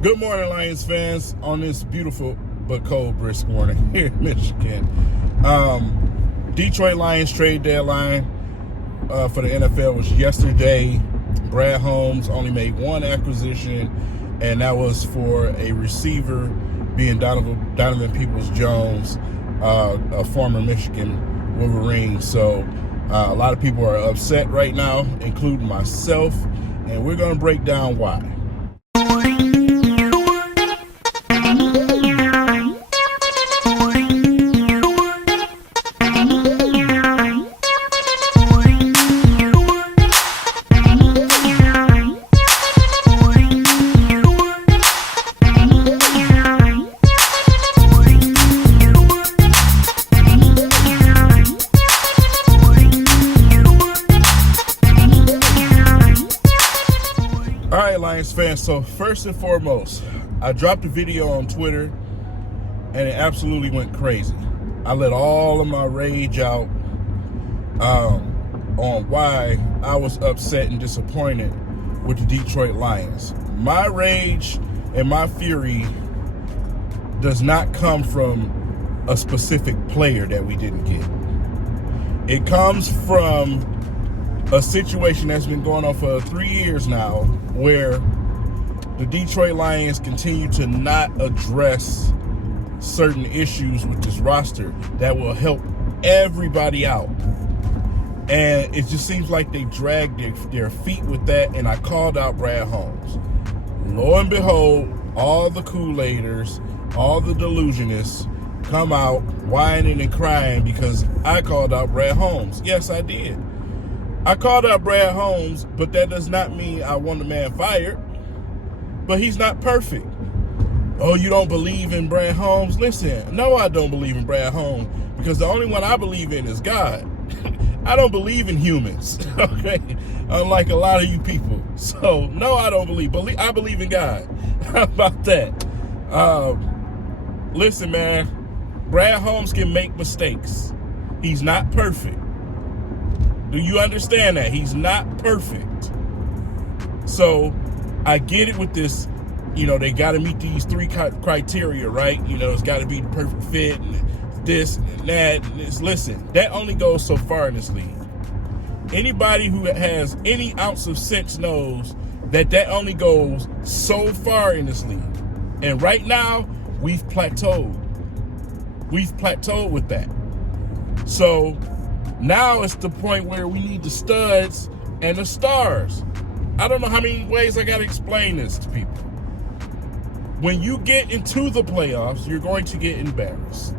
Good morning, Lions fans, on this beautiful but cold, brisk morning here in Michigan. Detroit Lions trade deadline for the NFL was yesterday. Brad Holmes only made one acquisition, and that was for a receiver, being Donovan Peoples-Jones, a former Michigan Wolverine. So a lot of people are upset right now, including myself, and we're going to break down why. All right, Lions fans, so first and foremost, I dropped a video on Twitter and it absolutely went crazy. I let all of my rage out on why I was upset and disappointed with the Detroit Lions. My rage and my fury does not come from a specific player that we didn't get. It comes from a situation that's been going on for 3 years now, where the Detroit Lions continue to not address certain issues with this roster that will help everybody out. And it just seems like they dragged their feet with that, and I called out Brad Holmes. Lo and behold, all the Kool-Aiders, all the delusionists come out whining and crying because I called out Brad Holmes. Yes, I did. I called out Brad Holmes, but that does not mean I want the man fired. But he's not perfect. Oh, you don't believe in Brad Holmes? Listen, no, I don't believe in Brad Holmes, because the only one I believe in is God. I don't believe in humans, okay? Unlike a lot of you people. So, no, I don't believe. I believe in God. How about that? Listen, man, Brad Holmes can make mistakes. He's not perfect. Do you understand that? He's not perfect. So I get it with this, they got to meet these 3 criteria, right? It's got to be the perfect fit and this and that. And listen, that only goes so far in this league. Anybody who has any ounce of sense knows that only goes so far in this league. And right now, we've plateaued. We've plateaued with that. So now it's the point where we need the studs and the stars. I don't know how many ways I got to explain this to people. When you get into the playoffs, you're going to get embarrassed.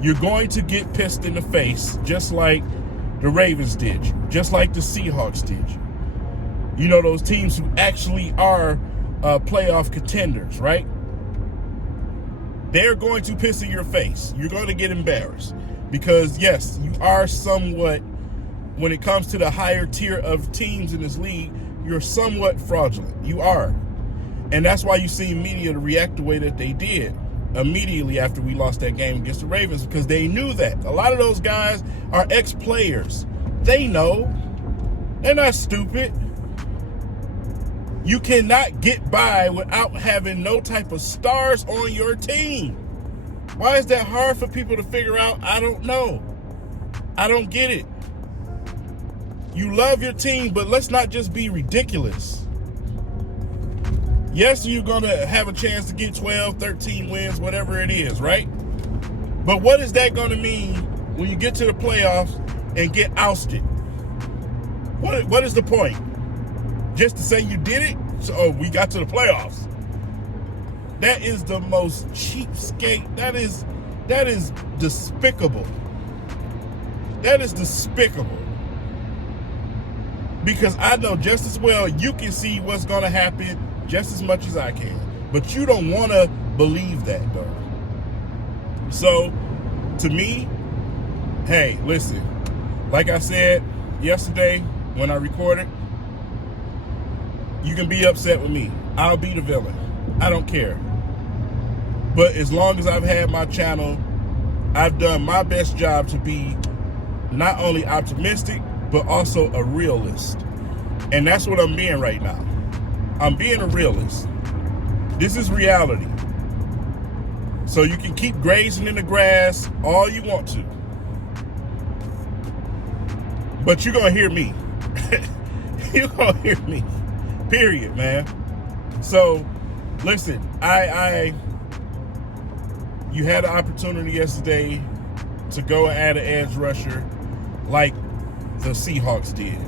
You're going to get pissed in the face, just like the Ravens did you, just like the Seahawks did you. Those teams who actually are playoff contenders, right? They're going to piss in your face. You're going to get embarrassed. Because, yes, you are somewhat, when it comes to the higher tier of teams in this league, you're somewhat fraudulent. You are. And that's why you see media react the way that they did immediately after we lost that game against the Ravens, because they knew that. A lot of those guys are ex-players. They know. They're not stupid. You cannot get by without having no type of stars on your team. Why is that hard for people to figure out? I don't know. I don't get it. You love your team, but let's not just be ridiculous. Yes, you're going to have a chance to get 12, 13 wins, whatever it is, right? But what is that going to mean when you get to the playoffs and get ousted? What is the point? Just to say you did it? So we got to the playoffs. That is the most cheapskate. That is despicable. That is despicable. Because I know just as well you can see what's going to happen just as much as I can. But you don't want to believe that, though. So, to me, hey, listen. Like I said yesterday when I recorded, you can be upset with me. I'll be the villain. I don't care. But as long as I've had my channel, I've done my best job to be not only optimistic, but also a realist. And that's what I'm being right now. I'm being a realist. This is reality. So you can keep grazing in the grass all you want to. But you're going to hear me. You're going to hear me. Period, man. So, listen, you had an opportunity yesterday to go and add an edge rusher like the Seahawks did.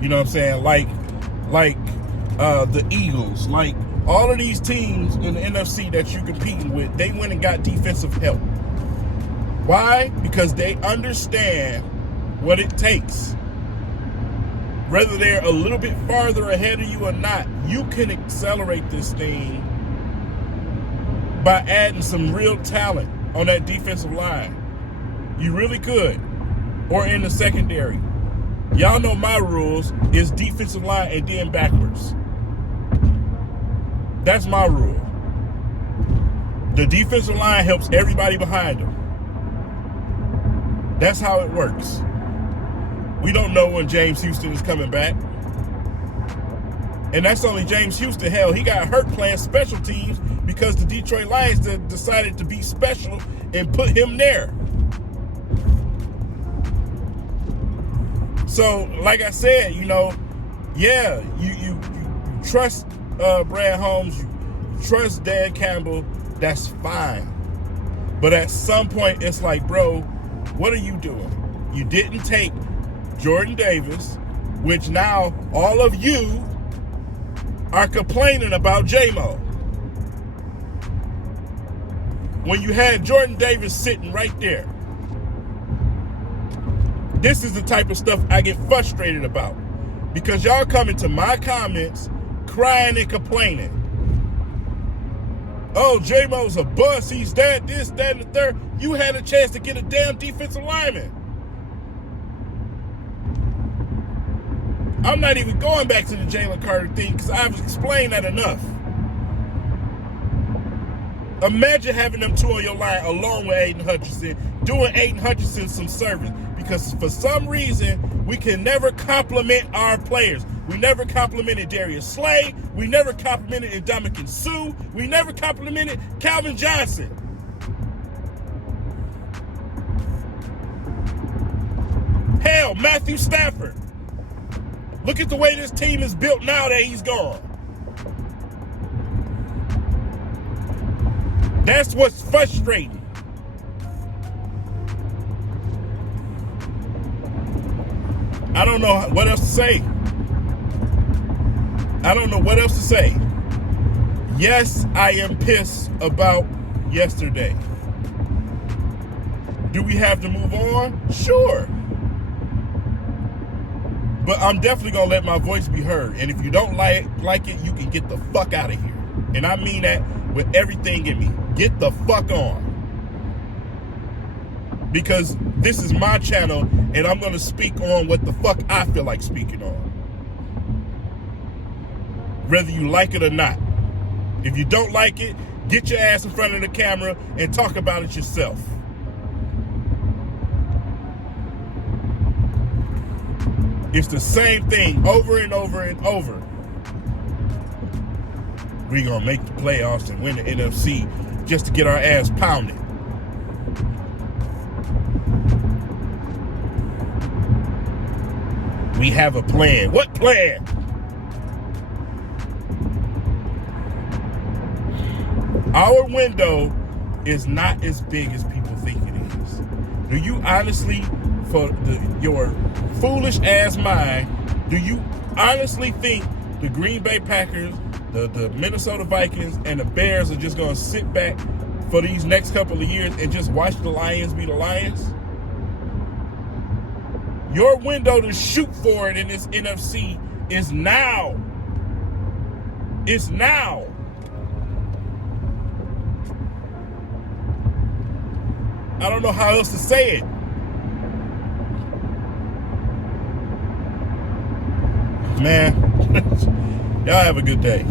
You know what I'm saying? Like the Eagles, like all of these teams in the NFC that you're competing with, they went and got defensive help. Why? Because they understand what it takes. Whether they're a little bit farther ahead of you or not, you can accelerate this thing by adding some real talent on that defensive line. You really could. Or in the secondary. Y'all know my rules is defensive line and then backwards. That's my rule. The defensive line helps everybody behind them. That's how it works. We don't know when James Houston is coming back. And that's only James Houston. Hell, he got hurt playing special teams because the Detroit Lions decided to be special and put him there. So, like I said, you know, yeah, you trust Brad Holmes, you trust Dan Campbell, that's fine. But at some point, it's like, bro, what are you doing? You didn't take Jordan Davis, which now all of you are complaining about J-Mo. When you had Jordan Davis sitting right there. This is the type of stuff I get frustrated about. Because y'all come into my comments crying and complaining. Oh, J-Mo's a bust. He's that, this, that, and the third. You had a chance to get a damn defensive lineman. I'm not even going back to the Jalen Carter thing because I've explained that enough. Imagine having them two on your line along with Aiden Hutchinson, doing Aiden Hutchinson some service. Because for some reason, we can never compliment our players. We never complimented Darius Slay. We never complimented Ndamukong Suh. We never complimented Calvin Johnson. Hell, Matthew Stafford. Look at the way this team is built now that he's gone. That's what's frustrating. I don't know what else to say. I don't know what else to say. Yes, I am pissed about yesterday. Do we have to move on? Sure. But I'm definitely going to let my voice be heard. And if you don't like it, you can get the fuck out of here. And I mean that with everything in me. Get the fuck on. Because this is my channel, and I'm going to speak on what the fuck I feel like speaking on. Whether you like it or not. If you don't like it, get your ass in front of the camera and talk about it yourself. It's the same thing over and over and over. We're going to make the playoffs and win the NFC just to get our ass pounded. We have a plan. What plan? Our window is not as big as people think it is. Do you honestly, for your foolish ass mind, do you honestly think the Green Bay Packers, the Minnesota Vikings, and the Bears are just going to sit back for these next couple of years and just watch the Lions be the Lions? Your window to shoot for it in this NFC is now. It's now. I don't know how else to say it. Man, y'all have a good day.